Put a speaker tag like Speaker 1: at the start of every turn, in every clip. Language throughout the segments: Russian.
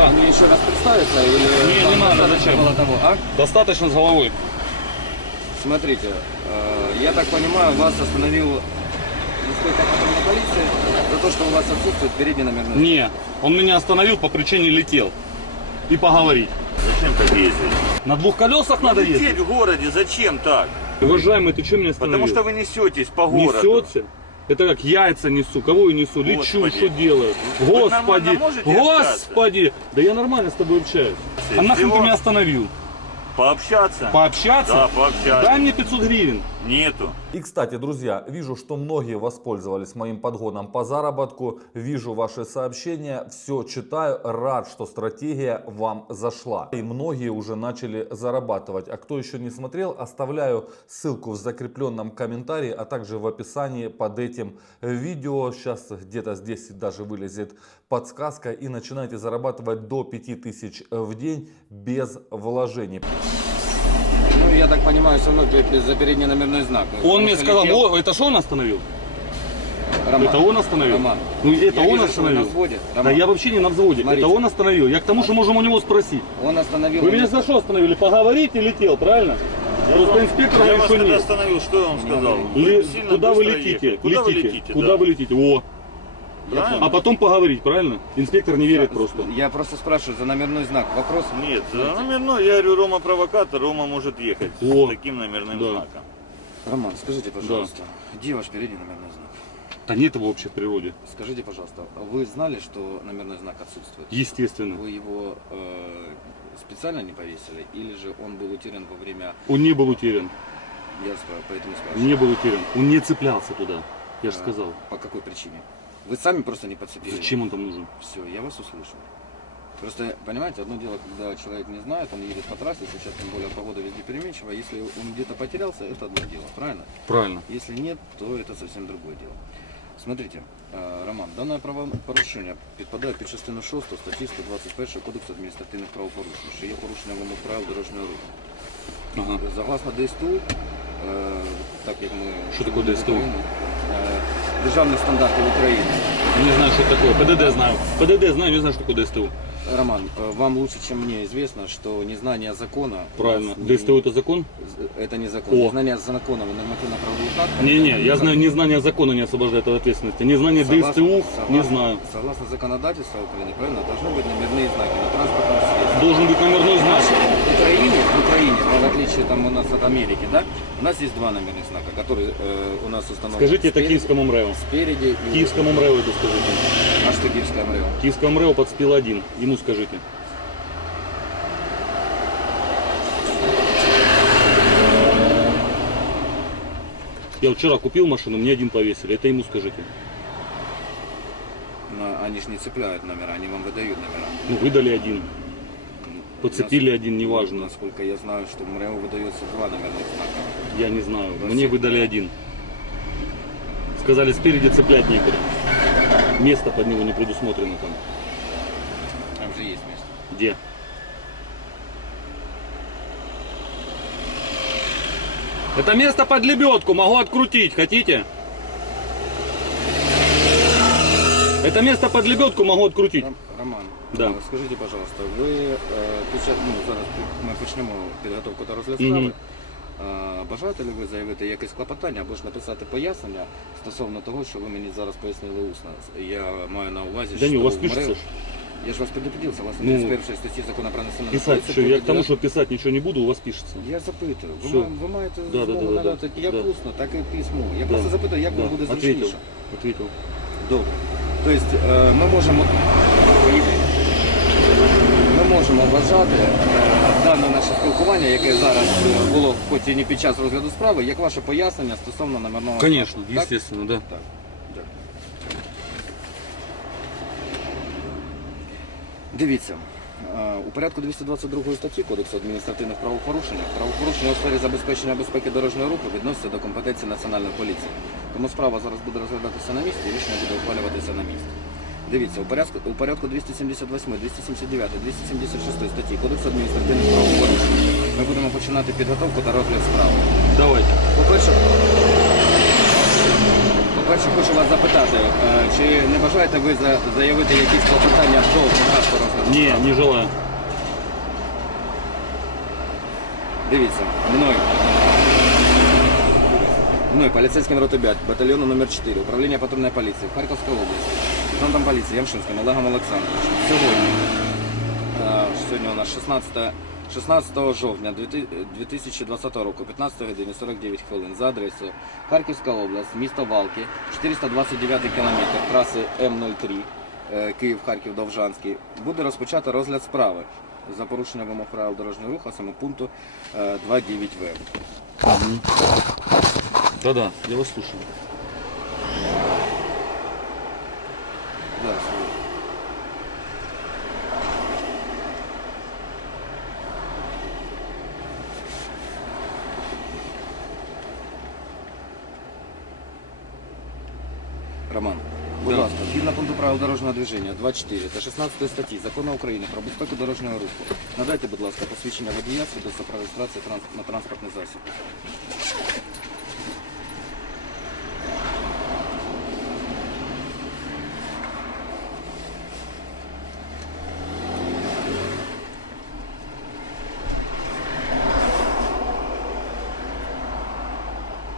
Speaker 1: Да.
Speaker 2: Мне еще раз представиться или...
Speaker 1: Не,
Speaker 2: вам
Speaker 1: не надо,
Speaker 2: достаточно
Speaker 1: зачем?
Speaker 2: было того, а?
Speaker 1: Достаточно с головой.
Speaker 2: Смотрите, э, я так понимаю, вас остановил инспектор патрульной полиции за то, что у вас отсутствует передний номерной знак.
Speaker 1: Не, он меня остановил по причине летел. И поговорить.
Speaker 3: Зачем так ездить?
Speaker 1: На двух колесах надо ездить?
Speaker 3: Лететь в городе зачем так?
Speaker 1: Уважаемый, ты что меня остановил?
Speaker 3: Потому что вы несетесь по городу.
Speaker 1: Несется? Это как яйца несу. Кого я несу? Лечу,
Speaker 3: Господи.
Speaker 1: что делаю?
Speaker 3: Вы
Speaker 1: Господи,
Speaker 3: можете
Speaker 1: господи. Да я нормально с тобой общаюсь. А нахрен ты
Speaker 3: Всего?
Speaker 1: меня остановил?
Speaker 3: Пообщаться?
Speaker 1: Пообщаться?
Speaker 3: Да, пообщаться.
Speaker 1: Дай мне 500 гривен.
Speaker 3: Нету.
Speaker 4: И, кстати, друзья, вижу, что многие воспользовались моим подгоном по заработку. Вижу ваши сообщения, все читаю. Рад, что стратегия вам зашла. И многие уже начали зарабатывать. А кто еще не смотрел, оставляю ссылку в закрепленном комментарии, а также в описании под этим видео. Сейчас где-то здесь даже вылезет подсказка. И начинайте зарабатывать до 5000 в день без вложений.
Speaker 2: Ну, я так понимаю, все равно за передний номерной знак.
Speaker 1: Он мне сказал. «О, это что он остановил?
Speaker 2: Роман,
Speaker 1: Это он остановил?
Speaker 2: Роман,
Speaker 1: Ну это
Speaker 2: я
Speaker 1: он
Speaker 2: вижу, что вы
Speaker 1: остановил.
Speaker 2: на взводе.
Speaker 1: Да я вообще не на взводе.
Speaker 2: Смотрите.
Speaker 1: Это он остановил. Я к тому, что можем у него спросить.
Speaker 2: Он остановил...
Speaker 1: Вы меня за что остановили? Поговорить и летел, правильно? Просто инспектор
Speaker 3: Я вас когда остановил, что я вам сказал?
Speaker 1: Ли-
Speaker 3: Вы
Speaker 1: Куда вы летите?
Speaker 3: Куда вы
Speaker 1: летите?
Speaker 3: летите?
Speaker 1: Куда
Speaker 3: да.
Speaker 1: вы летите? О.
Speaker 3: Правильно?
Speaker 1: А потом поговорить, правильно? Инспектор не верит просто.
Speaker 2: Я просто спрашиваю за номерной знак. Вопрос...
Speaker 3: Нет, за номерной, я говорю, Рома провокатор, Рома может ехать
Speaker 1: О,
Speaker 3: с таким номерным
Speaker 1: да.
Speaker 3: знаком.
Speaker 2: Роман, скажите, пожалуйста, где ваш передний номерной знак?
Speaker 1: Да нет его вообще в природе.
Speaker 2: Скажите, пожалуйста, вы знали, что номерной знак отсутствует?
Speaker 1: Естественно.
Speaker 2: Вы его э, специально не повесили, или же он был утерян во время...
Speaker 1: Он не был утерян.
Speaker 2: Я поэтому спрашиваю.
Speaker 1: Не был утерян. Он не цеплялся туда. Я же
Speaker 2: А,
Speaker 1: сказал.
Speaker 2: По какой причине? Вы сами просто не подцепили?
Speaker 1: Зачем он там нужен?
Speaker 2: Все, я вас услышал. Просто, понимаете, одно дело, когда человек не знает, он едет по трассе, сейчас тем более погода везде переменчива, если он где-то потерялся, это одно дело, правильно?
Speaker 1: Правильно.
Speaker 2: Если нет, то это совсем другое дело. Смотрите, е, Роман, дане правопорушення підпадає під частину 6 статті 121 Кодексу адміністративних правопорушень, що є порушення вимог правил дорожнього руху.
Speaker 1: Ага.
Speaker 2: Согласно ДСТУ, е, так як ми...
Speaker 1: Що таке ДСТУ?
Speaker 2: Е, Державних стандартів України.
Speaker 1: Не знаю, что такое. ПДД знаю. ПДД знаю, не знаю, что такое ДСТУ.
Speaker 2: Роман, э, вам лучше, чем мне известно, что незнание закона... у
Speaker 1: Правильно.
Speaker 2: нас не-
Speaker 1: ДСТУ это закон?
Speaker 2: Это не закон.
Speaker 1: О.
Speaker 2: Незнание закона в нормативно-правовых актах...
Speaker 1: Не-не, я знаю, незнание закона не освобождает от ответственности. Незнание ДСТУ не знаю.
Speaker 2: Согласно законодательству Украины, правильно, должны быть номерные знаки на транспортном средстве.
Speaker 1: Должен быть номерной знак.
Speaker 2: Украине, в Украине, в отличие там у нас от Америки, да, у нас есть два номерных знака, которые э, у нас установлены
Speaker 1: Скажите это
Speaker 2: спереди,
Speaker 1: киевскому МРЭО.
Speaker 2: спереди и...
Speaker 1: Киевскому МРЭО это скажите.
Speaker 2: А что киевское МРЭО?
Speaker 1: Киевскому МРЭО подспил один. Ему скажите. Я вчера купил машину, мне один повесили. Это ему скажите.
Speaker 2: Но они же не цепляют номера, они вам выдают номера.
Speaker 1: Ну, выдали один. Подцепили один, неважно.
Speaker 2: Насколько я знаю, что МРЭО выдается два номерных знака.
Speaker 1: Я не знаю. Мне выдали
Speaker 2: да.
Speaker 1: один. Сказали, спереди цеплять некуда. Место под него не предусмотрено там.
Speaker 2: Там же есть место.
Speaker 1: Где? Это место под лебедку, могу открутить, хотите? Это место под лебедку могу открутить.
Speaker 2: Ром- Роман,
Speaker 1: Да.
Speaker 2: е, скажіть, пожалуйста, ви е, під час, ну, зараз ми почнемо підготовку та розгляд
Speaker 1: Мгм.
Speaker 2: справи. Е, Бажаєте ли ви заявити якесь клопотання або ж написати пояснення стосовно того, що ви мені зараз пояснили усно? Я маю на увазі,
Speaker 1: Да не, у вас
Speaker 2: в
Speaker 1: пишется
Speaker 2: МРЕО
Speaker 1: ж.
Speaker 2: Я ж вас предупредил, согласно
Speaker 1: Ну,
Speaker 2: 31 статті закону про національну
Speaker 1: Писать,
Speaker 2: поліцію.
Speaker 1: что я к тому,
Speaker 2: про-
Speaker 1: что писать ничего не буду, у вас пишется.
Speaker 2: Я запитую. Ви,
Speaker 1: Всё.
Speaker 2: ма- ви маєте
Speaker 1: Да, да,
Speaker 2: змогу
Speaker 1: да, да,
Speaker 2: надати
Speaker 1: да.
Speaker 2: як
Speaker 1: Да.
Speaker 2: усно, так і письмо. Я
Speaker 1: Да.
Speaker 2: просто запитую, як
Speaker 1: Да,
Speaker 2: вам буде
Speaker 1: ответил.
Speaker 2: зручніше.
Speaker 1: Ответил.
Speaker 2: Добре. Тобто е, ми можемо ми можемо вважати е, дане наше спілкування, яке зараз е, було хоч і не під час розгляду справи, як ваше пояснення стосовно номерного Звісно,
Speaker 1: звісно, да.
Speaker 2: Так. Дивіться, у порядку 222 статті Кодексу адміністративних правопорушень правопорушення у сфері забезпечення безпеки дорожнього руху відносяться до компетенції Національної поліції. Тому справа зараз буде розглядатися на місці і рішення буде ухвалюватися на місці. Дивіться, у порядку, у порядку 278, 279, 276 статті Кодексу адміністративних правопорушень ми будемо починати підготовку та розгляд справи.
Speaker 1: Давайте.
Speaker 2: По-перше, перше хочу вас запитати, е, чи не бажаєте ви за- заявити якісь клопотання до початку розгляду?
Speaker 1: Не, желаю.
Speaker 2: Дивіться, мною. Мною, поліцейський народ 5, батальйону номер 4, управління патрульної поліції в Харківській області, сержантом поліції Ямшинським Олегом Олександровичем. Сьогодні, е, сьогодні у нас 16, 16 жовтня 2020 року, 15 години 49 хвилин, за адресою Харківська область, місто Валки, 429 кілометр траси М03, е, Київ-Харків Довжанський, буде розпочато розгляд справи за порушення вимог правил дорожнього руху, а саме пункту е, 2.9В.
Speaker 1: Да-да, я вас слушаю.
Speaker 2: Зараз. дорожнього движення 2.4 та 16 статті Закону України про безпеку дорожнього руху, надайте, будь ласка, посвідчення водія свідоцтва про реєстрацію транс- на транспортний засіб.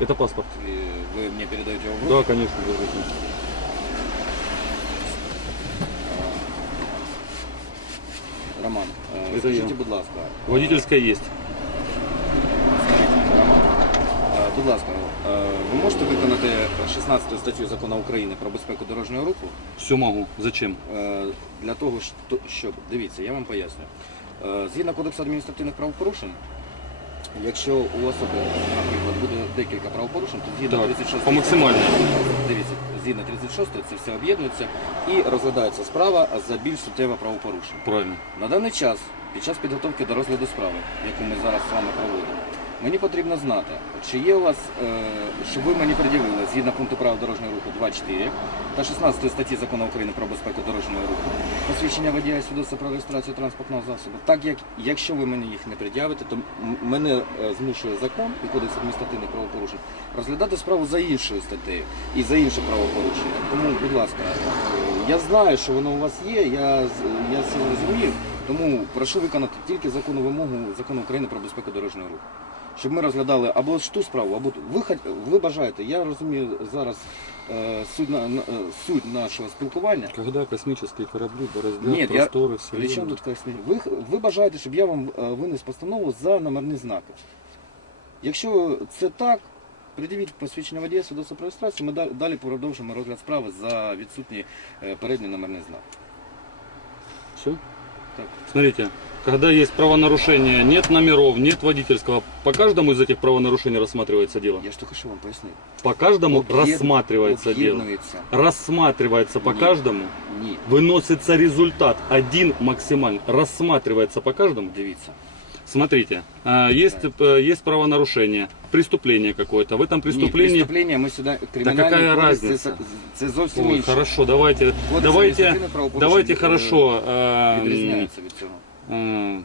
Speaker 1: Это паспорт.
Speaker 2: І Ви мені передаєте його в руки?
Speaker 1: Да, конечно, держите.
Speaker 2: Роман,
Speaker 1: Це
Speaker 2: скажіть,
Speaker 1: я.
Speaker 2: будь ласка,
Speaker 1: Водительская есть.
Speaker 2: Смотрите, Роман, е, будь ласка, е, ви можете виконати 16 статтю закону України про безпеку дорожнього руху
Speaker 1: Все могу. Зачем?
Speaker 2: е, для того, що- щоб дивіться, я вам поясню. Е, Згідно кодексу адміністративних правопорушень, якщо у особи, наприклад, буде декілька правопорушень, то згідно
Speaker 1: Так,
Speaker 2: 36
Speaker 1: по максимальній.
Speaker 2: дивіться, згідно 36 це все об'єднується і розглядається справа за більш суттєве правопорушення.
Speaker 1: Правильно.
Speaker 2: На даний час, під час підготовки до розгляду справи, яку ми зараз з вами проводимо, мені потрібно знати, чи є у вас, е, щоб ви мені пред'явили згідно пункту правил дорожнього руху 2.4 та 16 статті закону України про безпеку дорожнього руху, посвідчення водія і свідоцтва про реєстрацію транспортного засобу. Так як якщо ви мені їх не пред'явите, то мене е, змушує закон і кодекс адміністративних правопорушень розглядати справу за іншою статтею і за інше правопорушення. Тому, будь ласка, е, я знаю, що воно у вас є, я, я це розумію, тому прошу виконати тільки законну вимогу закону України про безпеку дорожнього руху. Щоб ми розглядали або ж ту справу, або ту. ви, хот- ви бажаєте. Я розумію зараз е, суть, на, на- е, суть нашого спілкування.
Speaker 1: Когда космические корабли бороздят
Speaker 2: Нет, я-
Speaker 1: просторы
Speaker 2: При чому тут космі- ви, х- ви бажаєте, щоб я вам е, винес постанову за номерні знаки. Якщо це так, придивіть посвідчення водія свідоцтва про реєстрацію, ми далі, далі продовжимо розгляд справи за відсутній е, передній номерний знак.
Speaker 1: Все?
Speaker 2: Так.
Speaker 1: Смотрите, когда есть правонарушение, нет номеров, нет водительского, по каждому из этих правонарушений рассматривается дело?
Speaker 2: Я ж тільки що вам пояснив.
Speaker 1: По каждому
Speaker 2: Об'єд-
Speaker 1: рассматривается дело.
Speaker 2: об'єднується.
Speaker 1: Рассматривается по
Speaker 2: Нет.
Speaker 1: каждому,
Speaker 2: Ні.
Speaker 1: выносится результат один максимально, рассматривается по каждому.
Speaker 2: Дивіться.
Speaker 1: Смотрите, а, есть, э, есть правонарушение, преступление какое-то. В этом
Speaker 2: Ні,
Speaker 1: преступлении...
Speaker 2: преступлення ми сюди кримінальний
Speaker 1: какая
Speaker 2: кодекс, це,
Speaker 1: разница?
Speaker 2: це зовсім
Speaker 1: Ой,
Speaker 2: інше.
Speaker 1: хорошо, давайте,
Speaker 2: Кодекс
Speaker 1: давайте,
Speaker 2: адміністративних правопорушень,
Speaker 1: давайте
Speaker 2: е,
Speaker 1: хорошо. эм,
Speaker 2: Відрізняється від цього.
Speaker 1: А,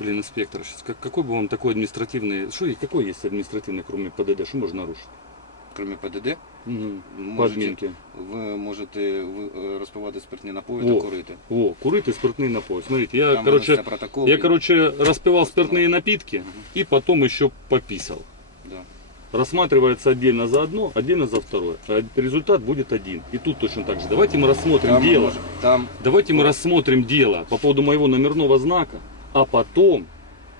Speaker 1: Блин, инспектор, сейчас как, какой бы вам такой административный, что и какой есть административный, кроме ПДД, что можно нарушить?
Speaker 2: Крім ПДД,
Speaker 1: Мгм. По
Speaker 2: можете,
Speaker 1: админке.
Speaker 2: ви можете ви, е, розпивати спиртні напої
Speaker 1: О.
Speaker 2: та курити.
Speaker 1: О, курит и спиртные напои. Смотрите, я,
Speaker 2: Там
Speaker 1: короче,
Speaker 2: виноситься протокол.
Speaker 1: я,
Speaker 2: і-
Speaker 1: короче, распивал спиртные напитки и потом еще пописал.
Speaker 2: Да.
Speaker 1: Рассматривается отдельно за одно, отдельно за второе. А Результат будет один. И тут точно так же. Давайте мы рассмотрим
Speaker 2: Там,
Speaker 1: дело.
Speaker 2: може- там
Speaker 1: Давайте мы рассмотрим дело по поводу моего номерного знака, а потом,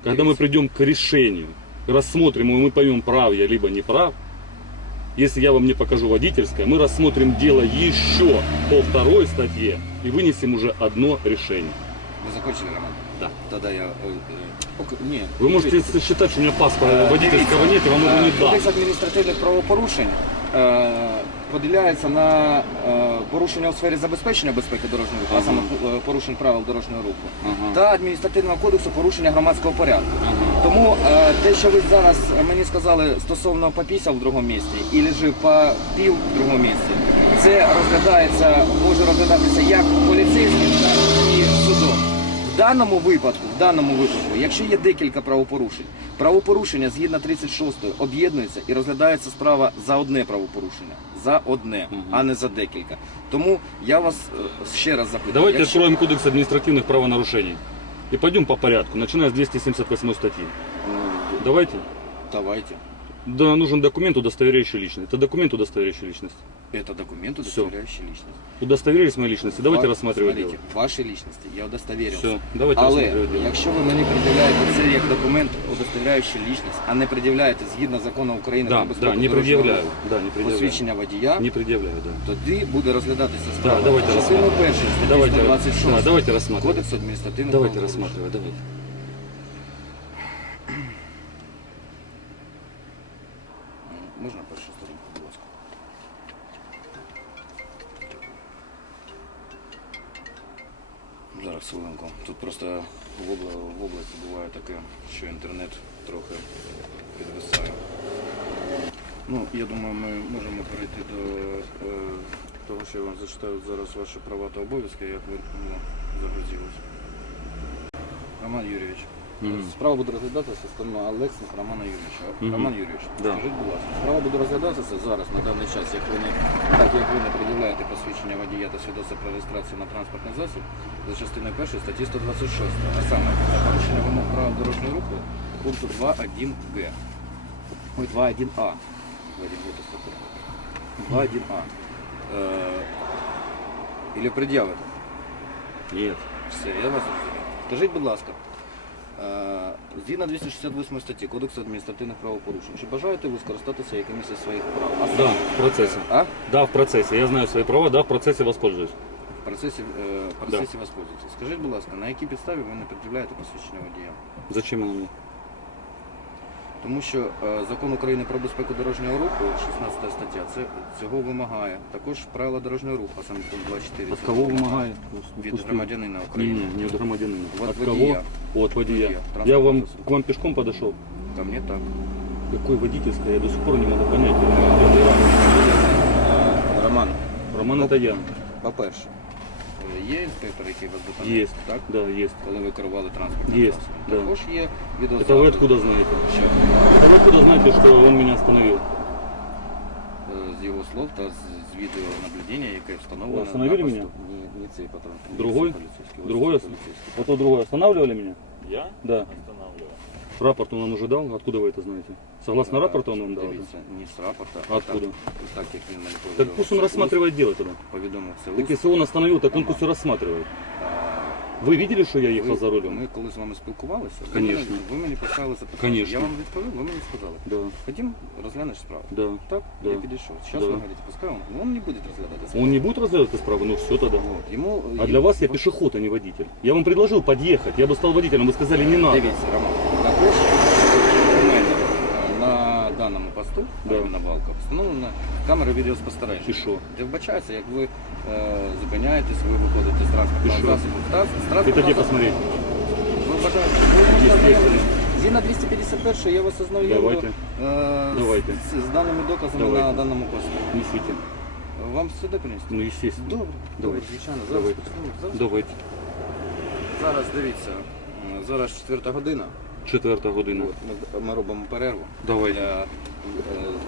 Speaker 1: когда мы
Speaker 2: Дивіться.
Speaker 1: придем к решению, рассмотрим, и мы поймем, прав я либо не прав, если я вам не покажу водительское, мы рассмотрим дело еще по второй статье и вынесем уже одно решение.
Speaker 2: ви закончили, Роман?
Speaker 1: Да.
Speaker 2: Тоді я... е, е, ок- ні.
Speaker 1: Вы можете
Speaker 2: дивіться.
Speaker 1: считать, что у меня паспорта
Speaker 2: Е,
Speaker 1: водительского
Speaker 2: дивіться,
Speaker 1: нет, я вам его не
Speaker 2: е,
Speaker 1: дам.
Speaker 2: Кодекс адміністративних правопорушень е, поділяється на е, порушення у сфері забезпечення безпеки дорожнього руху, а саме е, порушень правил дорожнього руху,
Speaker 1: Ага.
Speaker 2: та адміністративного кодексу порушення громадського порядку. Тому е, те, що ви зараз мені сказали стосовно попісяв в другому місці і лежив попів в другому місці, це розглядається, може розглядатися як поліцейським, так і судом. В даному випадку, в даному випадку, якщо є декілька правопорушень, правопорушення згідно 36 об'єднуються і розглядається справа за одне правопорушення. За одне, а не за декілька. Тому я вас е, ще раз запитую.
Speaker 1: Давайте
Speaker 2: якщо-
Speaker 1: откроем кодекс административных правонарушений. И пойдем по порядку, начиная с 278 статьи.
Speaker 2: Ну,
Speaker 1: Давайте.
Speaker 2: Давайте.
Speaker 1: Да, нужен документ, удостоверяющий личность. Это документ, удостоверяющий личность.
Speaker 2: Это документ,
Speaker 1: Всё.
Speaker 2: удостоверяющий личность.
Speaker 1: Удостоверились моей личности. Давайте
Speaker 2: Ва-
Speaker 1: рассматривать
Speaker 2: Смотрите,
Speaker 1: дело.
Speaker 2: ваші лічності я удостоверився.
Speaker 1: Все, давайте
Speaker 2: Але
Speaker 1: рассматривать дело.
Speaker 2: якщо ви мені пред'являєте це як документ, удостоверяючий лічність, а не пред'являєте згідно закону України
Speaker 1: Да,
Speaker 2: про безпеку
Speaker 1: да, не
Speaker 2: дорожнього
Speaker 1: предъявляю.
Speaker 2: руху
Speaker 1: Да, не предъявляю.
Speaker 2: посвідчення водія,
Speaker 1: Не предъявляю, да.
Speaker 2: тоді буде розглядатися справа.
Speaker 1: Да, давайте
Speaker 2: за частиною
Speaker 1: рассматривать.
Speaker 2: першої статті
Speaker 1: Давайте,
Speaker 2: 126
Speaker 1: да, давайте рассматривать.
Speaker 2: Кодексу адміністративного
Speaker 1: Давайте
Speaker 2: правопорушення.
Speaker 1: рассматривать, давайте.
Speaker 2: Хвилинку. Тут просто в, області буває таке, що інтернет трохи підвисає. Ну, я думаю, ми можемо перейти до е, того, що я вам зачитаю зараз ваші права та обов'язки, як ви ну, загрузились. Роман Юрійович.
Speaker 1: Мгм.
Speaker 2: Справа буде розглядатися сторону Олексних Романа Юрійовича.
Speaker 1: Мгм.
Speaker 2: Роман Юрійович,
Speaker 1: Да.
Speaker 2: скажіть, будь ласка, справа буде розглядатися зараз на даний час, як ви не так як ви не приділяєте посвідчення водія та свідоцтво про реєстрацію на транспортний засіб за частиною першої статті 126, а саме за порушення вимог правил дорожнього руху пункту 2.1 Г. Ой, 2.1 А. 2.1 А. Е, Или пред'явите?
Speaker 1: Нет.
Speaker 2: Все, я вас розумію. Скажіть, будь ласка, е, згідно 268 статті Кодексу адміністративних правопорушень, чи бажаєте ви скористатися якимось із своїх прав? А
Speaker 1: Да,
Speaker 2: саме,
Speaker 1: в процессе.
Speaker 2: А?
Speaker 1: Да, в процессе. Я знаю свои права, да, в процессе воспользуюсь.
Speaker 2: В процесі, е, процесі воспользуєтесь. Скажіть, будь ласка, на якій підставі ви не пред'являєте посвідчення водія?
Speaker 1: Зачем оно мне?
Speaker 2: Тому що е, закон України про безпеку дорожнього руху, 16 стаття, це цього вимагає. Також правила дорожнього руху, а саме пункт 24.
Speaker 1: От
Speaker 2: це
Speaker 1: кого
Speaker 2: вимагає? Від громадянина
Speaker 1: Не,
Speaker 2: України.
Speaker 1: не, не от громадянина. От
Speaker 2: водія.
Speaker 1: кого? От.
Speaker 2: Водія,
Speaker 1: Я вам к вам пешком подошел.
Speaker 2: Ко мне так.
Speaker 1: Какой водительское, я до сих пор не могу понять.
Speaker 2: Е, Роман,
Speaker 1: Роман это я.
Speaker 2: По-перше, е, є інспектор, який вас допомагає?
Speaker 1: Есть.
Speaker 2: Так?
Speaker 1: Да, есть.
Speaker 2: Коли ви керували транспортним
Speaker 1: Є,
Speaker 2: засобом.
Speaker 1: да.
Speaker 2: Також є відео.
Speaker 1: Это вы откуда знаете?
Speaker 2: Що?
Speaker 1: Это вы откуда знаете, что он меня остановил?
Speaker 2: Е, З його слов та з, з відеонаблюдення, яке встановлено
Speaker 1: Ви остановили
Speaker 2: на посту-
Speaker 1: мене?
Speaker 2: Ні, не цей патрон. Ні,
Speaker 1: Другой?
Speaker 2: це поліцейський, ось
Speaker 1: Другой?
Speaker 2: це поліцейський.
Speaker 1: Вот то другой останавливали меня?
Speaker 3: Я?
Speaker 1: Да.
Speaker 3: Останавливаю.
Speaker 1: Рапорт он нам уже дал? Откуда вы это знаете? Согласно
Speaker 2: Е,
Speaker 1: рапорту он вам дал?
Speaker 2: Дивіться, не з рапорта,
Speaker 1: А откуда?
Speaker 2: Так, так як він мені
Speaker 1: Так
Speaker 2: повідомив.
Speaker 1: пусть он
Speaker 2: це
Speaker 1: рассматривает дело тогда.
Speaker 2: уст, Повідомив це
Speaker 1: Так
Speaker 2: уст.
Speaker 1: если он остановил, так он пусть и рассматривает.
Speaker 2: А,
Speaker 1: Вы видели, что я ехал
Speaker 2: ви-
Speaker 1: за рулем?
Speaker 2: Ми коли з вами спілкувалися, ви
Speaker 1: Конечно.
Speaker 2: мені, ви мені поставили запитання.
Speaker 1: Конечно.
Speaker 2: Я вам відповів, ви мені сказали.
Speaker 1: Да,
Speaker 2: Ходім, розглянеш справу.
Speaker 1: да.
Speaker 2: Так,
Speaker 1: Да.
Speaker 2: я підійшов. Сейчас
Speaker 1: Да.
Speaker 2: вы говорите, пускай он, он не будет разглядывать это.
Speaker 1: Он не будет разглядывать эту справу? Ну все тогда.
Speaker 2: Вот, ему,
Speaker 1: А для вас я пешеход, а не водитель. Я вам предложил подъехать, я бы стал водителем, вы сказали не надо.
Speaker 2: Дивіться, Роман, також у мене е, на даному посту,
Speaker 1: Да.
Speaker 2: да. на балка, встановлена камера відеоспостереження.
Speaker 1: И что?
Speaker 2: Де вбачається, як ви е, зупиняєтесь, ви виходите з транспортного
Speaker 1: І що?
Speaker 2: засобу. Та- з
Speaker 1: Это
Speaker 2: транспортного
Speaker 1: где
Speaker 2: засобу.
Speaker 1: посмотреть?
Speaker 2: Ви вбачаєте, ви можете
Speaker 1: Естественно.
Speaker 2: ознайомитись. Згідно 251 я вас ознайомлю
Speaker 1: Давайте.
Speaker 2: е,
Speaker 1: Давайте.
Speaker 2: З, з даними доказами
Speaker 1: Давайте.
Speaker 2: на даному посту.
Speaker 1: Несите.
Speaker 2: Вам сюди принести?
Speaker 1: Ну естественно.
Speaker 2: Добре, добре,
Speaker 1: Давайте.
Speaker 2: звичайно. Зараз,
Speaker 1: Давайте.
Speaker 2: почнемо. зараз,
Speaker 1: Давайте.
Speaker 2: зараз дивіться, м, зараз четверта година.
Speaker 1: Четверта година.
Speaker 2: От, ми, ми робимо перерву
Speaker 1: Давайте.
Speaker 2: для е,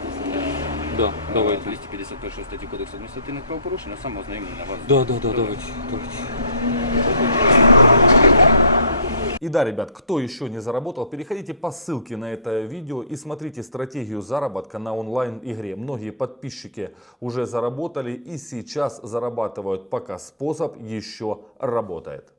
Speaker 2: здійснення
Speaker 1: Да,
Speaker 2: е,
Speaker 1: давайте.
Speaker 2: 251 статті Кодексу адміністративних правопорушень, а саме ознайомлення вас.
Speaker 1: Да, да, да,
Speaker 2: Добре.
Speaker 1: давайте. давайте.
Speaker 4: И да, ребят, кто еще не заработал, переходите по ссылке на это видео и смотрите стратегию заработка на онлайн-игре. Многие подписчики уже заработали и сейчас зарабатывают, пока способ еще работает.